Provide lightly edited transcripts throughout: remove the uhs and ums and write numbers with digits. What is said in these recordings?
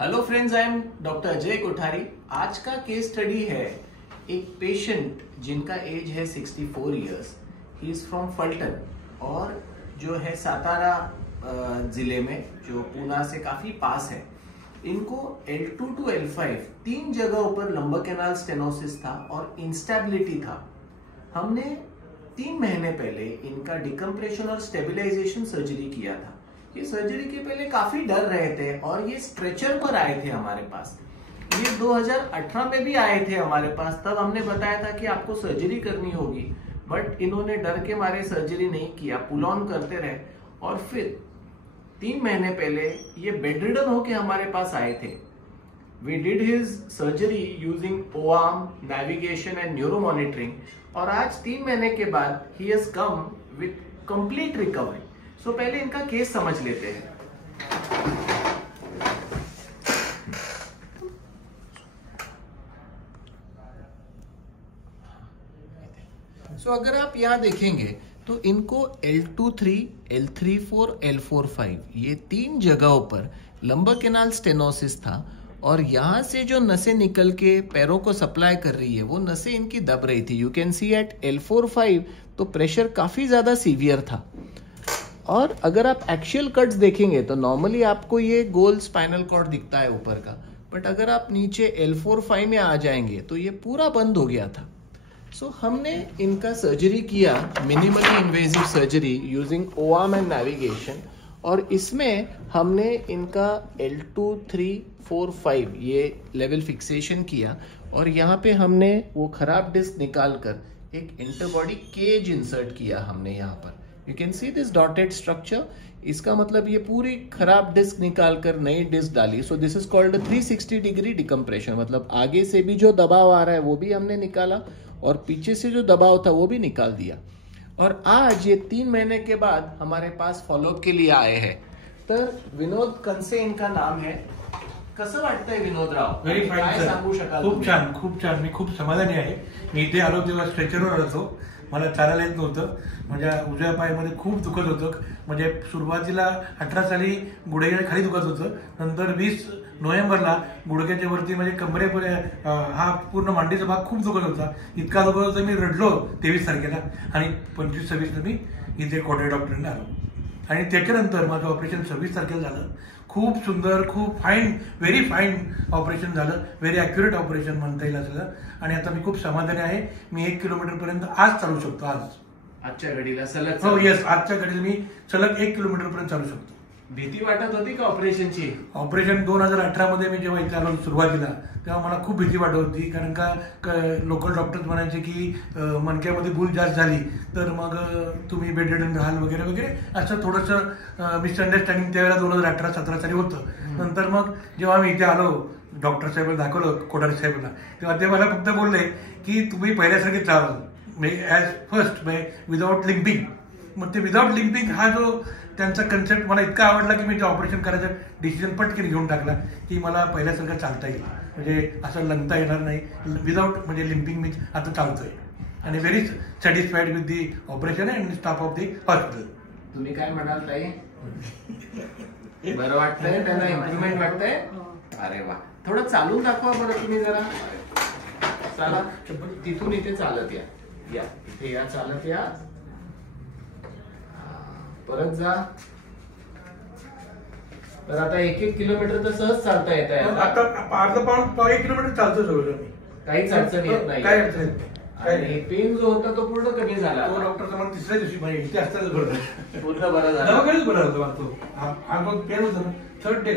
Hello friends, I am doctor Ajay Kothari. आज का case study है एक पेशेंट जिनका एज है 64 years. He is from Phaltan और जो है सातारा जिले में, जो पूना से काफी पास है। इनको L2 to L5 तीन जगहों पर लंबर कैनाल स्टेनोसिस था और इंस्टेबिलिटी था। हमने 3 महीने पहले इनका डिकम्प्रेशन और स्टेबलाइजेशन सर्जरी किया था। ये सर्जरी के पहले काफी डर रहे थे और ये स्ट्रेचर पर आए थे हमारे पास। ये 2018 में भी आए थे हमारे पास। तब हमने बताया था कि आपको सर्जरी करनी होगी, बट इन्होंने डर के मारे सर्जरी नहीं किया, पुल ऑन करते रहे। और फिर 3 महीने पहले ये बेडरिडन होके हमारे पास आए थे। We did his surgery using OARM, navigation and neuro monitoring. और आज 3 महीने के बाद ही has come with complete recovery. So पहले इनका केस समझ लेते हैं। सो अगर आप यहां देखेंगे तो इनको L23, L34, L45 ये 3 जगहों पर लंबर कैनाल स्टेनोसिस था। और यहां से जो नसें निकल के पैरों को सप्लाई कर रही है, वो नसें इनकी दब रही थी। You can see eight L45 तो प्रेशर काफी ज्यादा सीवियर था। और अगर आप एक्शियल कट्स देखेंगे तो नॉर्मली आपको ये गोल स्पाइनल कॉर्ड दिखता है ऊपर का, बट अगर आप नीचे L45 में आ जाएंगे तो ये पूरा बंद हो गया था। सो हमने इनका सर्जरी किया, minimally invasive surgery using OARM and navigation. और इसमें हमने इनका L2, 3, 4, 5 ये लेवल फिक्सेशन किया। और यहाँ पे हमने वो खराब डिस्क निकालकर एक इंटरबॉडी केज इंसर्ट किया हमने यहाँ पर। You can see this dotted structure. इसका मतलब ये पूरी खराब डिस्क निकालकर नई डिस्क डाली। So this is called 360 degree decompression. मतलब आगे से भी जो दबाव आ रहा है वो भी हमने निकाला और पीछे से जो दबाव था वो भी निकाल दिया। और आज ये 3 महीने के बाद हमारे पास फॉलोअप के लिए आए हैं। तर विनोद कंसे इनका नाम है। कसं वाटतंय विनोदराव? व्हेरी फाईन काय सर. सांगू शकाल खूप तुम्ही? छान, खूप छान. मी खूप समाधानी आहे. मी इथे आलो तेव्हा स्ट्रेचरवर होतो. मला चालायला येत नव्हतं. माझ्या उजव्या पायामध्ये खूप दुखत होतं. म्हणजे सुरुवातीला 18 साली गुडघ्याच्या खाली दुखत होतं. नंतर 20 नोव्हेंबरला गुडघ्याच्या वरती म्हणजे कमरेपर्यंत हा पूर्ण मांडीचा भाग खूप दुखत होता. इतका दुखत होता मी रडलो 23 तारखेला. आणि 25-26 मी इथे कोठे डॉक्टरांना आलो. आणि त्याच्यानंतर माझं ऑपरेशन 26 तारखेला झालं. खूप सुंदर, खूप फाईन, व्हेरी फाईन ऑपरेशन झालं. व्हेरी ॲक्युरेट ऑपरेशन म्हणता येईल असं. आणि आता मी खूप समाधानी आहे. मी 1 किलोमीटर पर्यंत आज चालू शकतो. आजच्या घडीला सलग? हो, येस. आजच्या घडीला मी सलग 1 किलोमीटर पर्यंत चालू शकतो. भीती वाटत होती का ऑपरेशनची? ऑपरेशन 2018 मध्ये मी जेव्हा इथे आलो सुरुवातीला, तेव्हा मला खूप भीती वाटत होती. कारण का लोकल डॉक्टर्स म्हणायचे की मणक्यामध्ये भूल जास्त झाली तर मग तुम्ही बेडरिडन राहाल वगैरे वगैरे, असं थोडंसं मिसअंडरस्टँडिंग त्यावेळेला 2018-17 साली होतं. नंतर मग जेव्हा मी इथे आलो, डॉक्टर साहेबांना दाखवलं, कोठारी साहेबांना, तेव्हा ते मला फक्त बोलले की तुम्ही पहिल्यासारखे चालाल ॲज फर्स्ट विदाउट लिंपिंग. मग ते विदाउट लिंपिंग हा जो त्यांचा कन्सेप्ट मला इतका आवडला की मी ते ऑपरेशन करायचं डिसिजन पटकन घेऊन टाकला की मला पहिल्यासारखं चालता येईल. म्हणजे असं लंगता येणार नाही. विदाउट म्हणजे लिंपिंग मी आता चालतोय. आणि very satisfied with the operation and staff of the hospital. तुम्ही काय म्हणाल ताई? बरं वाटतंय? त्यांना इम्प्रुव्हमेंट वाटतंय? अरे वा. थोडं चालून दाखवा बरं तुम्ही जरा. चला तिथून इथे चालत या. इथे या, चालत या. परत जा. तर आता 1-1 किलोमीटर तर सहज चालता येत आहे. आता अर्धा पाऊण 1 किलोमीटर चालतो सगळं मी. काहीच अडचण येत नाही. काय अडचण येत नाही. आणि पेन जो होता तो पूर्ण कमी झाला. तो डॉक्टरचा मला 3ऱ्या दिवशी म्हणजे इथे असताना बरं पूर्ण बरं झालं. दवाखान्यात बरा होता तो. हा जो पेन होता ना, 3rd डे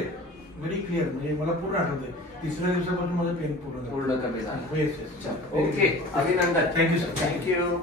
व्हेरी क्लिअर. म्हणजे मला पूर्ण आठवतंय 3ऱ्या दिवसापासून माझं पेन पूर्ण कमी झालं. येस. ओके, अभिनंदन. Thank you sir. थँक्यू.